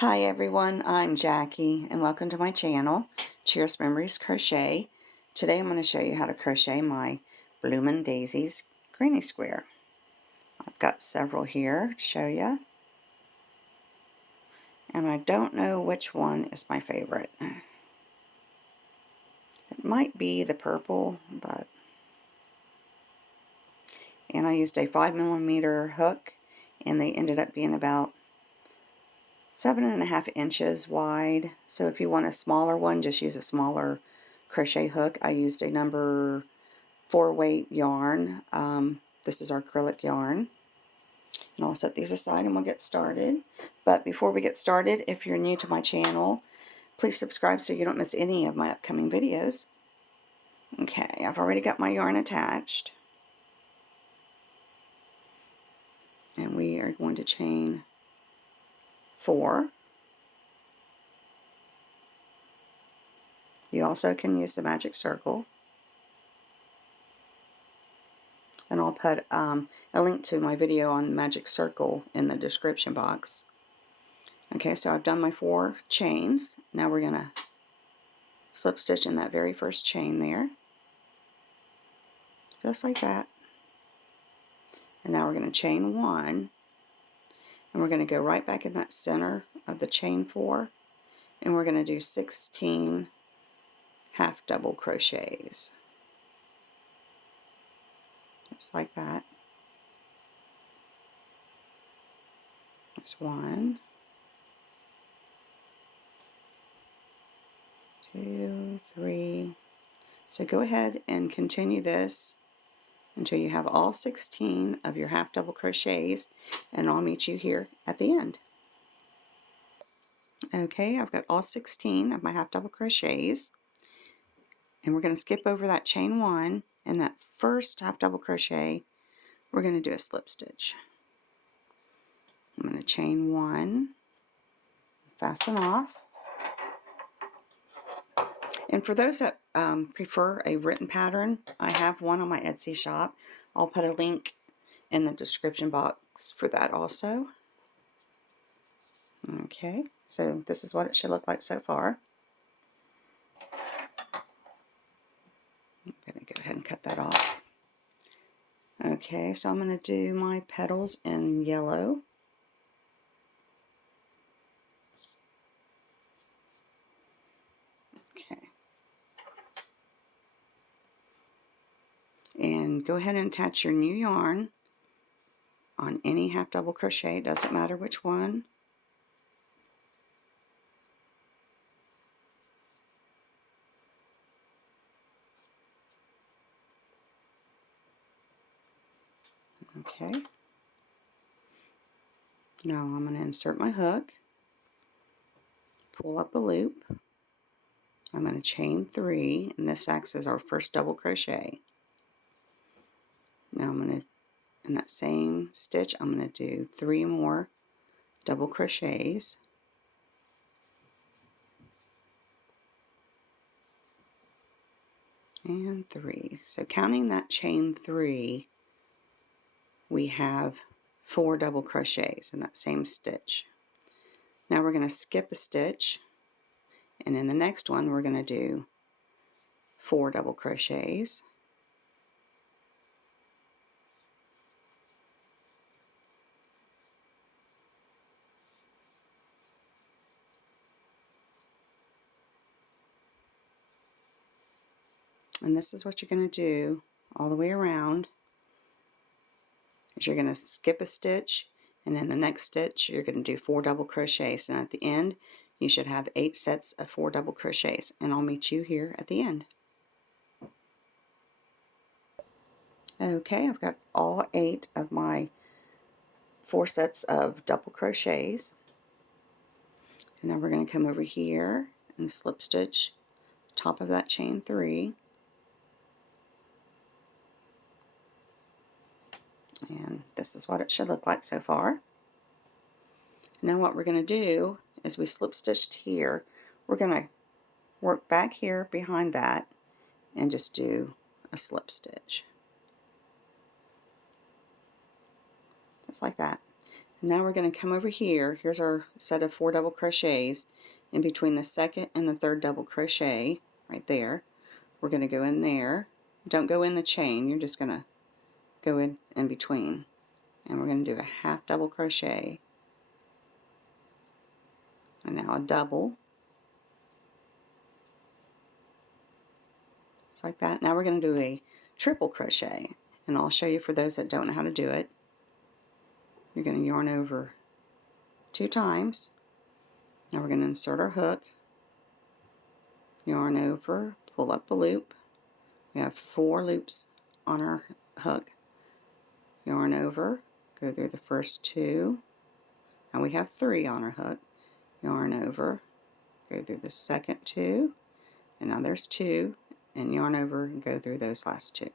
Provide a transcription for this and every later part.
Hi everyone, I'm Jackie and welcome to my channel, Cherished Memories Crochet. Today I'm going to show you how to crochet my Bloomin Daisies granny square. I've got several here to show you, and I don't know which one is my favorite. It might be the purple, and I used a 5mm hook, and they ended up being about 7.5 inches wide. So if you want a smaller one, just use a smaller crochet hook. I used a number 4 weight yarn. This is our acrylic yarn. And I'll set these aside and we'll get started. But before we get started, if you're new to my channel, please subscribe so you don't miss any of my upcoming videos. Okay, I've already got my yarn attached. And we are going to chain 4. You also can use the magic circle. And I'll put a link to my video on magic circle in the description box. Okay, so I've done my 4 chains. Now we're going to slip stitch in that very first chain there, just like that. And now we're going to chain 1, and we're going to go right back in that center of the chain 4, and we're going to do 16 half double crochets, just like that. That's 1, 2, 3. So go ahead and continue this until you have all 16 of your half double crochets, and I'll meet you here at the end. Okay, I've got all 16 of my half double crochets, and we're going to skip over that chain 1, and that first half double crochet we're going to do a slip stitch. I'm going to chain 1, fasten off. And for those that prefer a written pattern, I have one on my Etsy shop. I'll put a link in the description box for that also. Okay, so this is what it should look like so far. I'm going to go ahead and cut that off. Okay, so I'm going to do my petals in yellow. Okay. And go ahead and attach your new yarn on any half double crochet, doesn't matter which one. Okay. Now I'm going to insert my hook, pull up a loop. I'm going to chain 3, and this acts as our first double crochet. Now I'm going to, in that same stitch, I'm going to do 3 more double crochets. And 3. So counting that chain 3, we have 4 double crochets in that same stitch. Now we're going to skip a stitch, and in the next one we're going to do 4 double crochets. And this is what you're going to do all the way around. Is you're going to skip a stitch, and in the next stitch you're going to do 4 double crochets, and at the end you should have 8 sets of 4 double crochets, and I'll meet you here at the end. Okay, I've got all 8 of my 4 sets of double crochets, and now we're going to come over here and slip stitch top of that chain 3, and this is what it should look like so far. Now what we're going to do is we slip stitched here, we're going to work back here behind that and just do a slip stitch, just like that. Now we're going to come over here. Here's our set of 4 double crochets. In between the second and the third double crochet, right there, we're going to go in there. Don't go in the chain, you're just going to go in between. And we're going to do a half double crochet. And now a double. Just like that. Now we're going to do a triple crochet. And I'll show you for those that don't know how to do it. You're going to yarn over 2 times. Now we're going to insert our hook, yarn over, pull up a loop. We have 4 loops on our hook. Yarn over, go through the first 2. Now we have 3 on our hook. Yarn over, go through the second 2, and now there's 2, and yarn over and go through those last 2.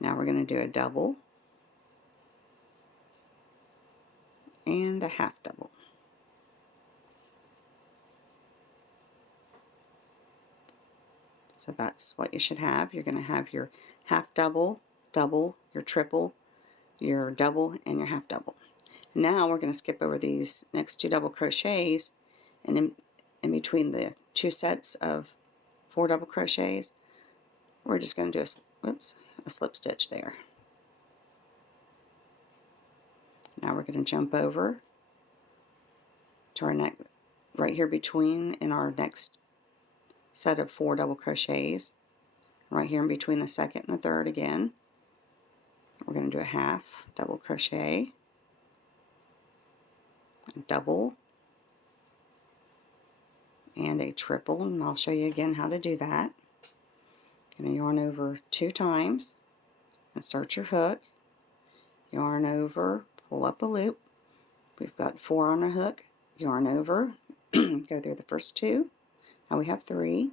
Now we're going to do a double and a half double. So that's what you should have. You're going to have your half double, double, your triple, your double, and your half double. Now we're going to skip over these next 2 double crochets, and in between the 2 sets of 4 double crochets, we're just going to do a slip stitch there. Now we're going to jump over to our next, right here between in our next set of 4 double crochets, right here in between the second and the third again. We're going to do a half double crochet, a double, and a triple, and I'll show you again how to do that. Going to yarn over 2 times, insert your hook, yarn over, pull up a loop. We've got 4 on a hook, yarn over, go through the first 2. Now we have 3,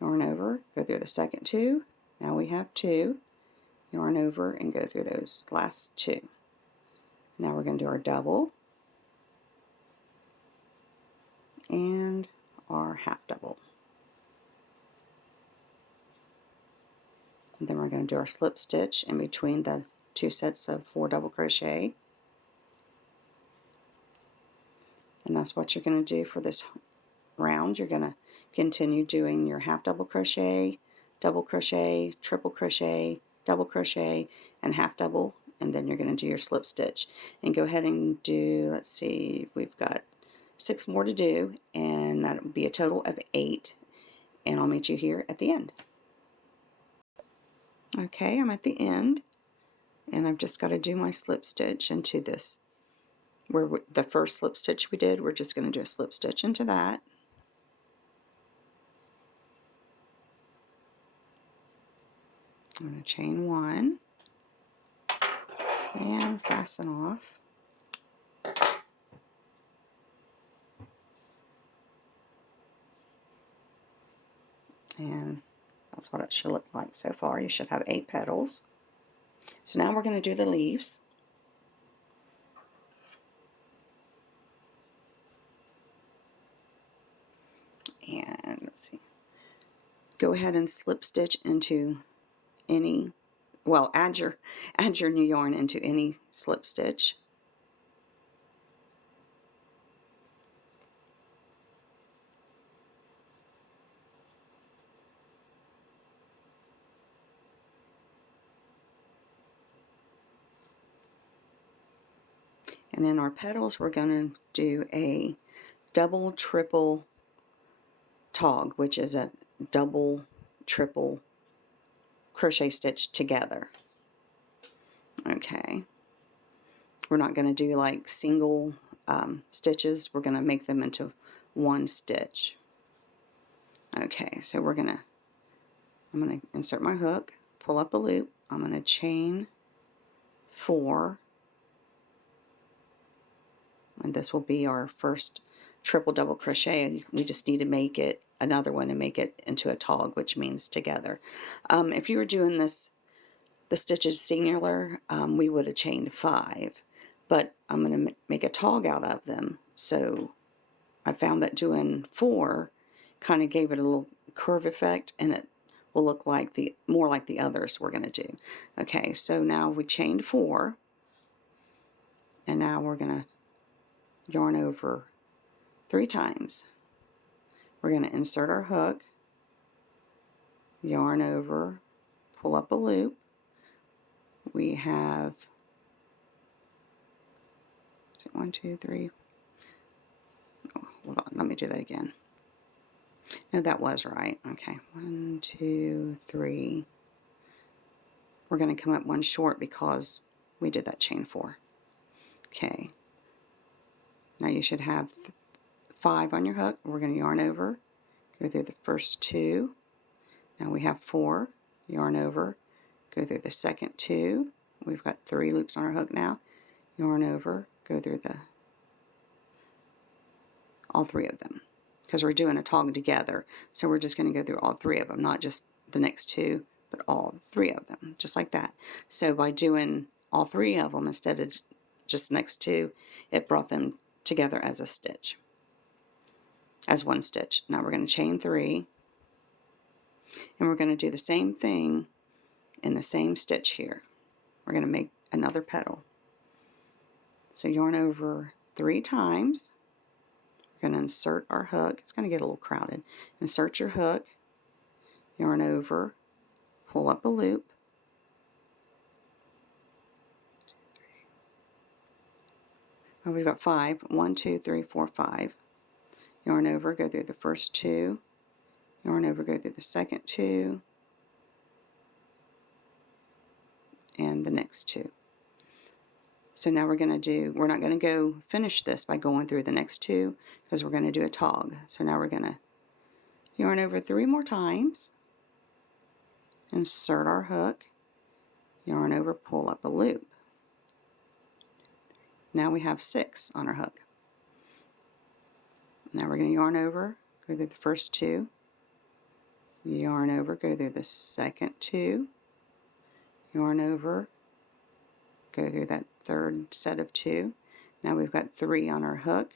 yarn over, go through the second 2. Now we have 2, yarn over, and go through those last 2. Now we're going to do our double and our half double. And then we're going to do our slip stitch in between the 2 sets of 4 double crochet. And that's what you're going to do for this round. You're going to continue doing your half double crochet, triple crochet, double crochet, and half double, and then you're going to do your slip stitch. And go ahead and do, let's see, we've got 6 more to do, and that would be a total of 8, and I'll meet you here at the end. Okay, I'm at the end, and I've just got to do my slip stitch into this, where the first slip stitch we did, we're just going to do a slip stitch into that. I'm going to chain 1 and fasten off. And that's what it should look like so far. You should have 8 petals. So now we're going to do the leaves. And let's see. Go ahead and slip stitch into any, well, add your new yarn into any slip stitch. And in our petals, we're going to do a double, triple tog, which is a double, triple crochet stitch together. Okay. We're not going to do like single stitches. We're going to make them into one stitch. Okay, so I'm going to insert my hook, pull up a loop. I'm going to chain 4. And this will be our first triple double crochet. We just need to make it another one and make it into a tog, which means together. If you were doing this, the stitches singular, we would have chained 5, but I'm going to make a tog out of them. So I found that doing 4 kind of gave it a little curve effect, and it will look like more like the others we're going to do. Okay, so now we chained 4. And now we're going to yarn over 3 times. We're going to insert our hook, yarn over, pull up a loop. We have 1, 2, 3. Oh, hold on, let me do that again. No, that was right. Okay, 1, 2, 3. We're going to come up one short because we did that chain 4. Okay. Now you should have 5 on your hook. We're going to yarn over, go through the first 2. Now we have 4, yarn over, go through the second 2. We've got 3 loops on our hook now. Yarn over, go through all 3 of them, because we're doing a tog together. So we're just going to go through all 3 of them, not just the next 2, but all 3 of them, just like that. So by doing all 3 of them instead of just the next 2, it brought them together as a stitch, as one stitch. Now we're going to chain 3, and we're going to do the same thing in the same stitch here. We're going to make another petal. So yarn over 3 times. We're going to insert our hook. It's going to get a little crowded. Insert your hook, yarn over, pull up a loop. Oh, we've got 5. 1, 2, 3, 4, 5. Yarn over, go through the first 2. Yarn over, go through the second 2. And the next 2. So now we're not going to go finish this by going through the next 2, because we're going to do a tog. So now we're going to yarn over 3 more times, insert our hook, yarn over, pull up a loop. Now we have 6 on our hook. Now we're going to yarn over, go through the first 2, yarn over, go through the second 2, yarn over, go through that third set of 2. Now we've got 3 on our hook.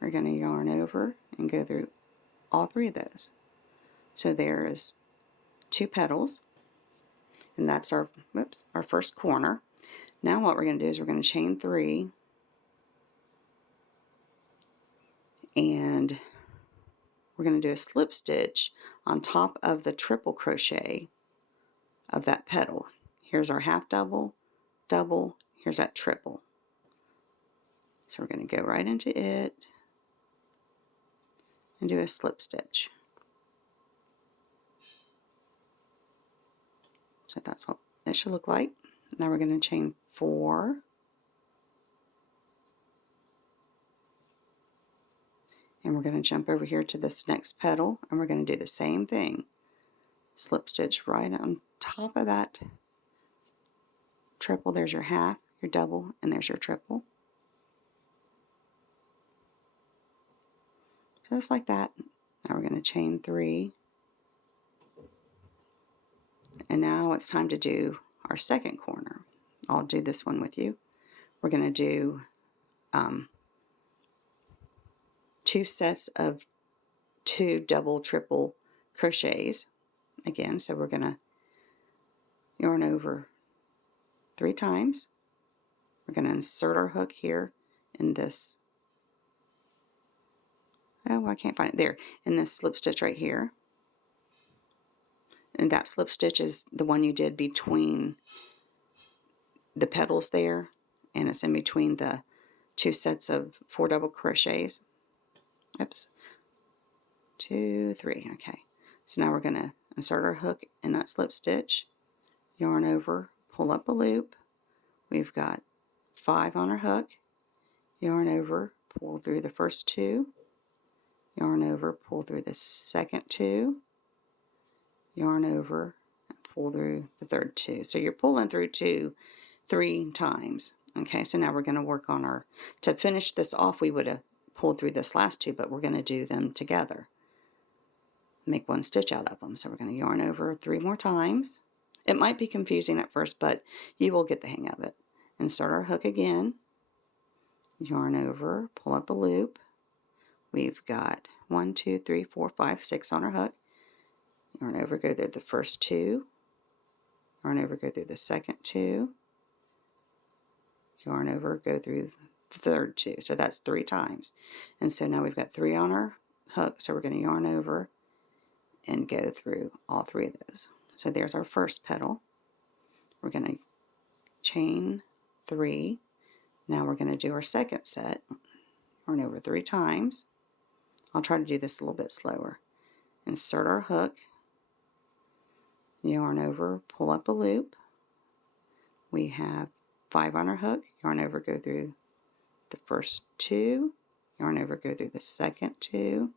We're going to yarn over and go through all 3 of those. So there is 2 petals, and that's our first corner. Now what we're going to do is we're going to chain 3, and we're going to do a slip stitch on top of the triple crochet of that petal. Here's our half double, double, here's that triple. So we're going to go right into it and do a slip stitch. So that's what it should look like. Now we're going to chain 4. And we're going to jump over here to this next petal, and we're going to do the same thing. Slip stitch right on top of that triple. There's your half, your double, and there's your triple. Just like that. Now we're going to chain 3. And now it's time to do our second corner. I'll do this one with you. We're going to do 2 sets of 2 double, triple crochets again. So we're going to yarn over 3 times. We're going to insert our hook here in this, oh, I can't find it, there, in this slip stitch right here. And that slip stitch is the one you did between the petals there, and it's in between the 2 sets of 4 double crochets. Oops. 2, 3, okay. So now we're going to insert our hook in that slip stitch, yarn over, pull up a loop. We've got 5 on our hook, yarn over, pull through the first 2, yarn over, pull through the second 2, yarn over, and pull through the third 2. So you're pulling through 3 times. Okay, so now we're going to work on to finish this off, we would have pulled through this last 2, but we're going to do them together. Make 1 stitch out of them. So we're going to yarn over 3 more times. It might be confusing at first, but you will get the hang of it. Insert our hook again, yarn over, pull up a loop. We've got 1, 2, 3, 4, 5, 6 on our hook. Yarn over, go through the first 2. Yarn over, go through the second 2. yarn over, go through the third 2. So that's 3 times. And so now we've got 3 on our hook, so we're going to yarn over and go through all 3 of those. So there's our first petal. We're going to chain 3. Now we're going to do our second set. Yarn over 3 times. I'll try to do this a little bit slower. Insert our hook, yarn over, pull up a loop. We have 5 on our hook, yarn over, go through the first 2, yarn over, go through the second 2,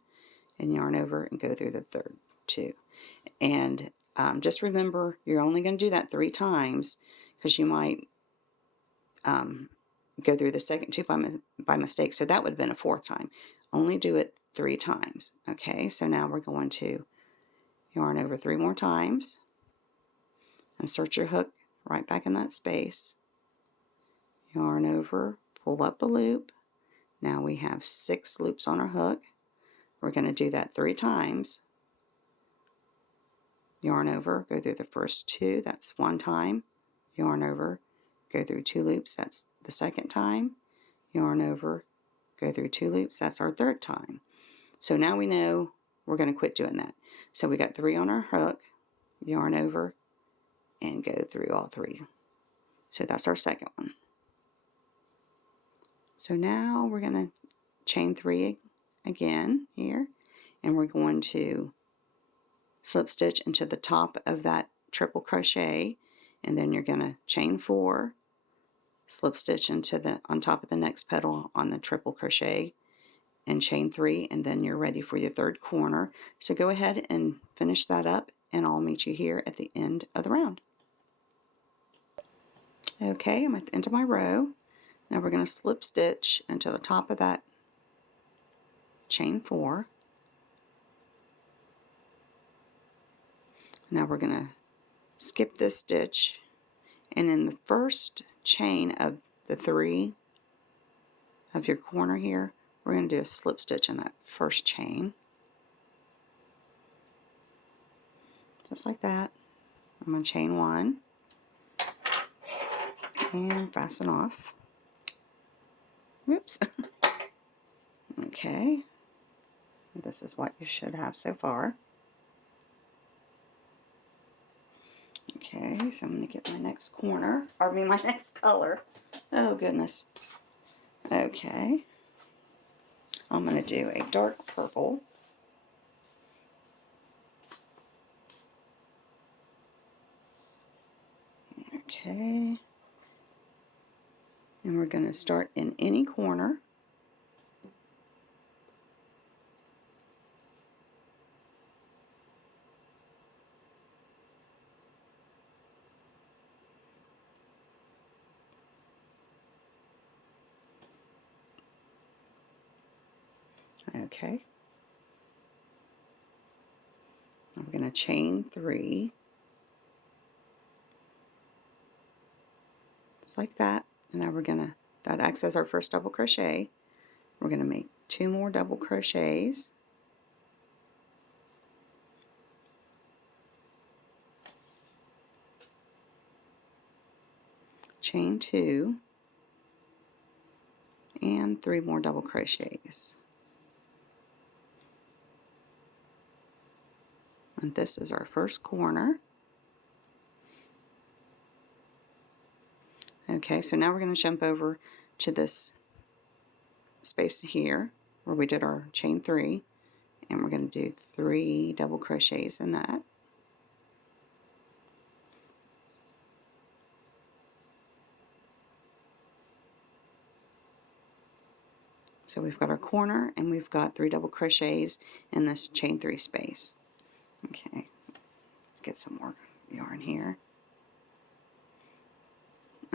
and yarn over and go through the third 2. And just remember, you're only going to do that 3 times, because you might go through the second 2 by mistake, so that would have been a 4th time. Only do it 3 times. Okay, so now we're going to yarn over 3 more times, insert your hook right back in that space, yarn over, pull up a loop. Now we have 6 loops on our hook. We're going to do that 3 times. Yarn over, go through the first 2, that's 1 time. Yarn over, go through 2 loops, that's the second time. Yarn over, go through 2 loops, that's our third time. So now we know we're going to quit doing that. So we got 3 on our hook, yarn over, and go through all 3. So that's our second one. So now we're going to chain 3 again here, and we're going to slip stitch into the top of that triple crochet, and then you're going to chain 4, slip stitch into the on top of the next petal on the triple crochet, and chain 3, and then you're ready for your third corner. So go ahead and finish that up, and I'll meet you here at the end of the round. Okay, I'm at the end of my row. Now we're going to slip stitch into the top of that chain 4. Now we're going to skip this stitch, and in the first chain of the 3 of your corner here, we're going to do a slip stitch in that first chain, just like that. I'm going to chain 1 and fasten off. Whoops. Okay, this is what you should have so far. Okay, so I'm going to get my next corner, or my next color. Oh goodness. Okay, I'm going to do a dark purple. Okay, and we're going to start in any corner. Okay, I'm going to chain 3, just like that, and now we're going to, that acts as our first double crochet. We're going to make 2 more double crochets, chain 2, and 3 more double crochets. And this is our first corner. Okay, so now we're going to jump over to this space here where we did our chain 3, and we're going to do 3 double crochets in that. So we've got our corner, and we've got 3 double crochets in this chain 3 space. Okay, get some more yarn here.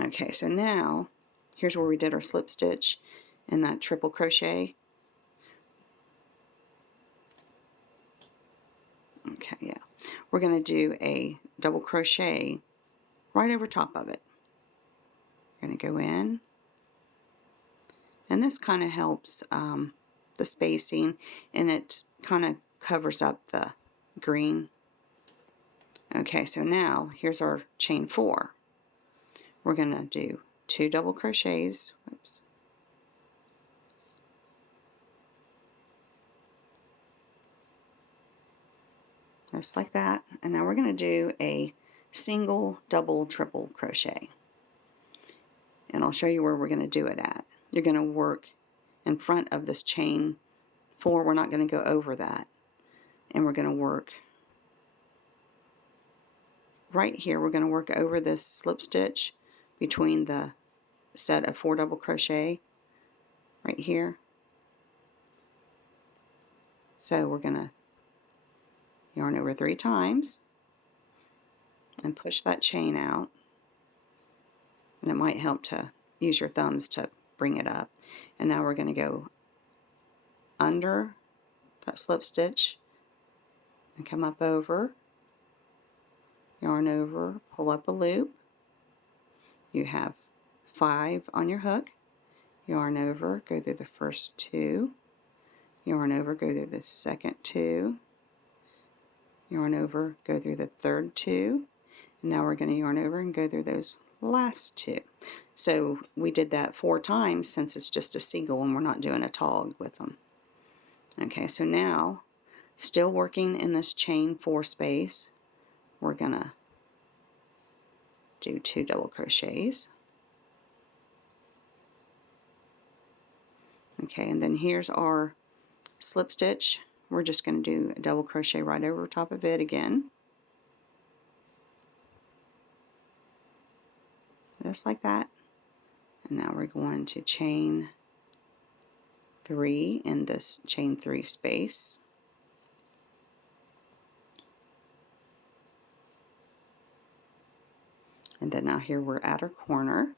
Okay, so now here's where we did our slip stitch in that triple crochet. Okay, yeah, we're going to do a double crochet right over top of it. We're going to go in, and this kind of helps the spacing, and it kind of covers up the green. Okay, so now here's our chain 4. We're going to do 2 double crochets. Oops. Just like that. And now we're going to do a single, double, triple crochet. And I'll show you where we're going to do it at. You're going to work in front of this chain 4. We're not going to go over that. And we're going to work right here. We're going to work over this slip stitch between the set of 4 double crochet right here. So we're going to yarn over 3 times and push that chain out. And it might help to use your thumbs to bring it up. And now we're going to go under that slip stitch and come up over, yarn over, pull up a loop. You have 5 on your hook, yarn over, go through the first 2, yarn over, go through the second 2, yarn over, go through the third 2, and now we're going to yarn over and go through those last 2. So we did that 4 times since it's just a single and we're not doing a tog with them. Okay, so now, still working in this chain 4 space, we're going to do 2 double crochets. Okay, and then here's our slip stitch. We're just going to do a double crochet right over top of it again. Just like that. And now we're going to chain 3 in this chain 3 space. And then now here we're at our corner.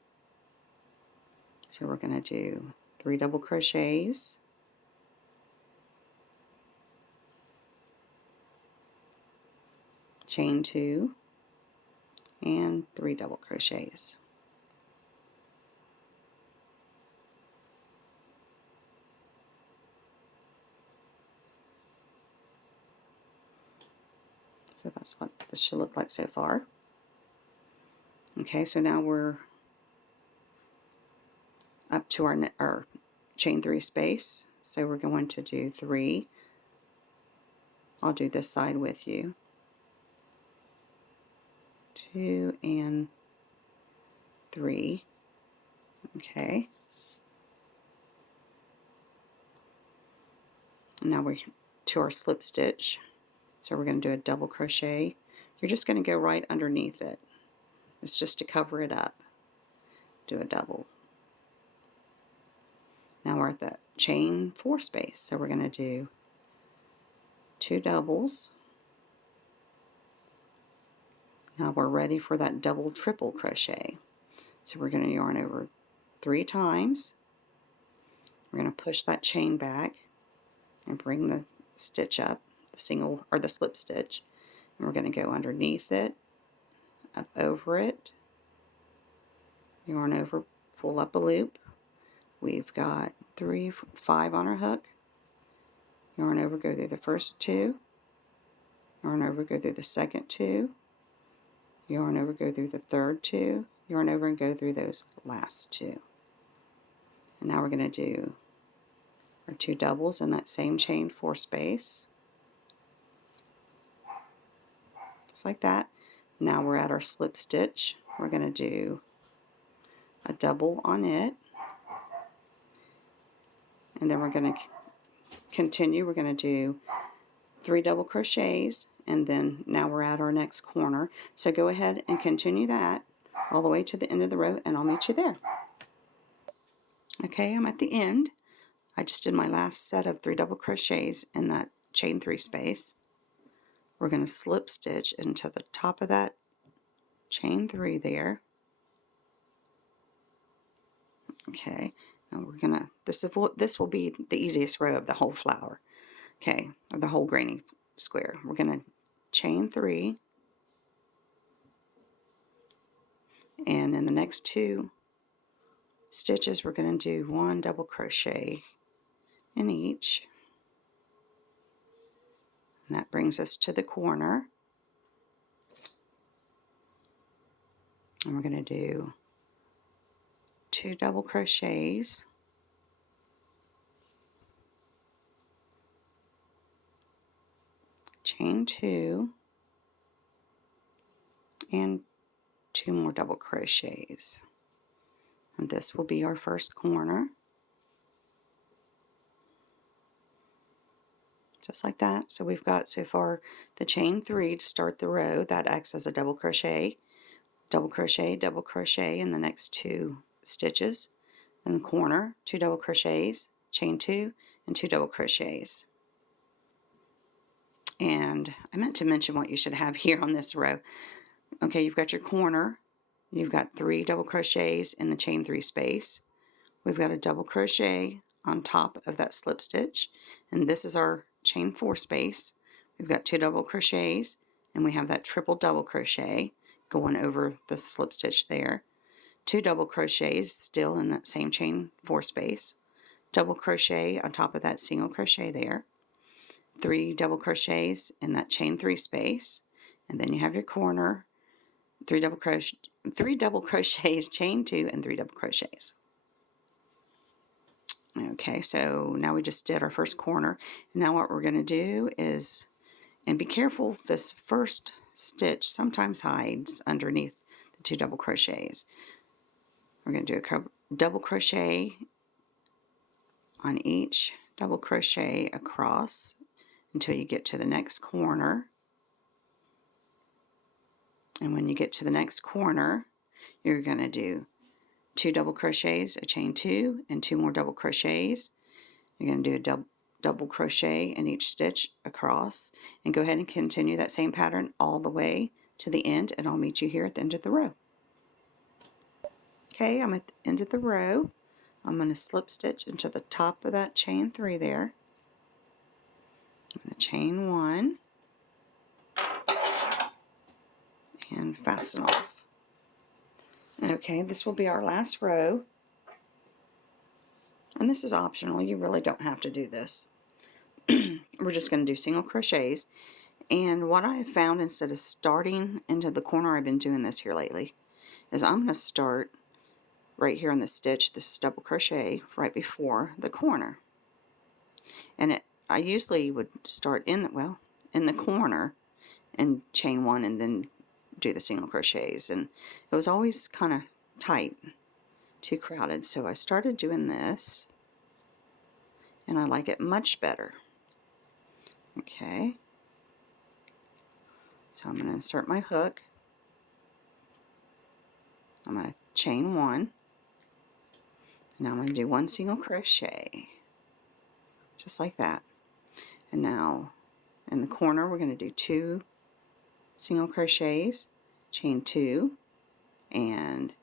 So we're going to do 3 double crochets. Chain 2 and 3 double crochets. So that's what this should look like so far. Okay, so now we're up to our chain 3 space. So we're going to do 3. I'll do this side with you. 2 and 3. Okay. Now we're to our slip stitch. So we're going to do a double crochet. You're just going to go right underneath it. It's just to cover it up. Do a double. Now we're at the chain 4 space. So we're going to do 2 doubles. Now we're ready for that double triple crochet. So we're going to yarn over 3 times. We're going to push that chain back and bring the stitch up, the single or the slip stitch. And we're going to go underneath it, up over it, yarn over, pull up a loop. We've got 5 on our hook. Yarn over, go through the first 2. Yarn over, go through the second 2. Yarn over, go through the third 2. Yarn over and go through those last 2. And now we're going to do our 2 doubles in that same chain 4 space. Just like that. Now we're at our slip stitch. We're going to do a double on it. And then we're going to continue. We're going to do 3 double crochets, and then now we're at our next corner. So go ahead and continue that all the way to the end of the row, and I'll meet you there. Okay, I'm at the end. I just did my last set of 3 double crochets in that chain 3 space. We're going to slip stitch into the top of that chain 3 there. Okay, now we're going to, this will be the easiest row of the whole flower. Okay, of the whole granny square. We're going to chain 3, and in the next 2 stitches we're going to do 1 double crochet in each, and that brings us to the corner. And we're going to do 2 double crochets, chain 2, and 2 more double crochets. And this will be our first corner. Just like that. So we've got so far the chain 3 to start the row. That acts as a double crochet, double crochet in the next 2 stitches. In the corner, 2 double crochets, chain 2, and 2 double crochets. And I meant to mention what you should have here on this row. Okay, you've got your corner, you've got 3 double crochets in the chain 3 space. We've got a double crochet on top of that slip stitch, and this is our chain 4 space. We've got 2 double crochets, and we have that triple double crochet going over the slip stitch there. 2 double crochets still in that same chain 4 space. Double crochet on top of that single crochet there. 3 double crochets in that chain 3 space, and then you have your corner. 3 double crochets, chain 2, and 3 double crochets. Okay, so now we just did our first corner. Now what we're going to do is, and be careful, this first stitch sometimes hides underneath the 2 double crochets. We're going to do a double crochet on each double crochet across until you get to the next corner. And when you get to the next corner, you're going to do 2 double crochets, a chain 2, and 2 more double crochets. You're going to do a double crochet in each stitch across, and go ahead and continue that same pattern all the way to the end, and I'll meet you here at the end of the row. Okay, I'm at the end of the row. I'm going to slip stitch into the top of that chain 3 there. I'm going to chain 1 and fasten off. Okay, this will be our last row, and this is optional. You really don't have to do this. We're just going to do single crochets, and what I have found, instead of starting into the corner, I've been doing this here lately, is I'm going to start right here in the stitch, this double crochet right before the corner. And I usually would start in the corner and chain 1 and then do the single crochets, and it was always kind of tight, too crowded, so I started doing this, and I like it much better. Okay, so I'm going to insert my hook. I'm going to chain 1. Now I'm going to do 1 single crochet, just like that. And now in the corner we're going to do 2 single crochets, chain 2, and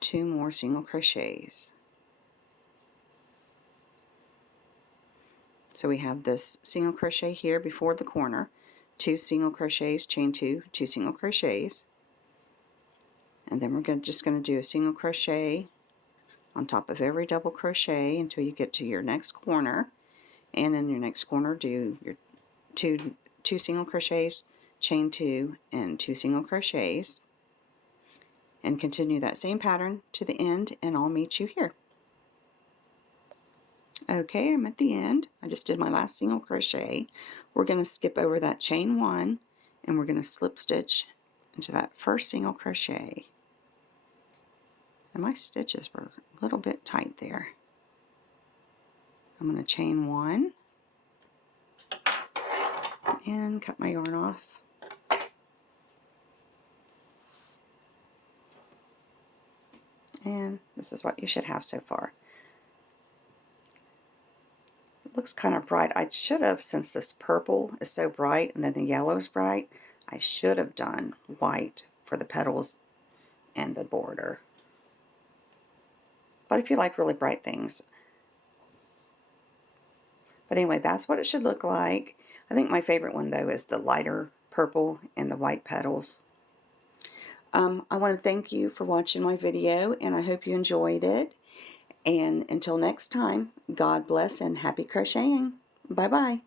2 more single crochets. So we have this single crochet here before the corner, 2 single crochets, chain 2, 2 single crochets, and then we're just going to do a single crochet on top of every double crochet until you get to your next corner, and in your next corner do your two single crochets, chain 2, and 2 single crochets, and continue that same pattern to the end, and I'll meet you here. Okay, I'm at the end. I just did my last single crochet. We're going to skip over that chain 1, and we're going to slip stitch into that first single crochet. And my stitches were a little bit tight there. I'm going to chain 1 and cut my yarn off. And this is what you should have so far. It looks kind of bright. I should have, since this purple is so bright and then the yellow is bright, I should have done white for the petals and the border. But if you like really bright things. But anyway, that's what it should look like. I think my favorite one, though, is the lighter purple and the white petals. I want to thank you for watching my video, and I hope you enjoyed it. And until next time, God bless and happy crocheting. Bye-bye.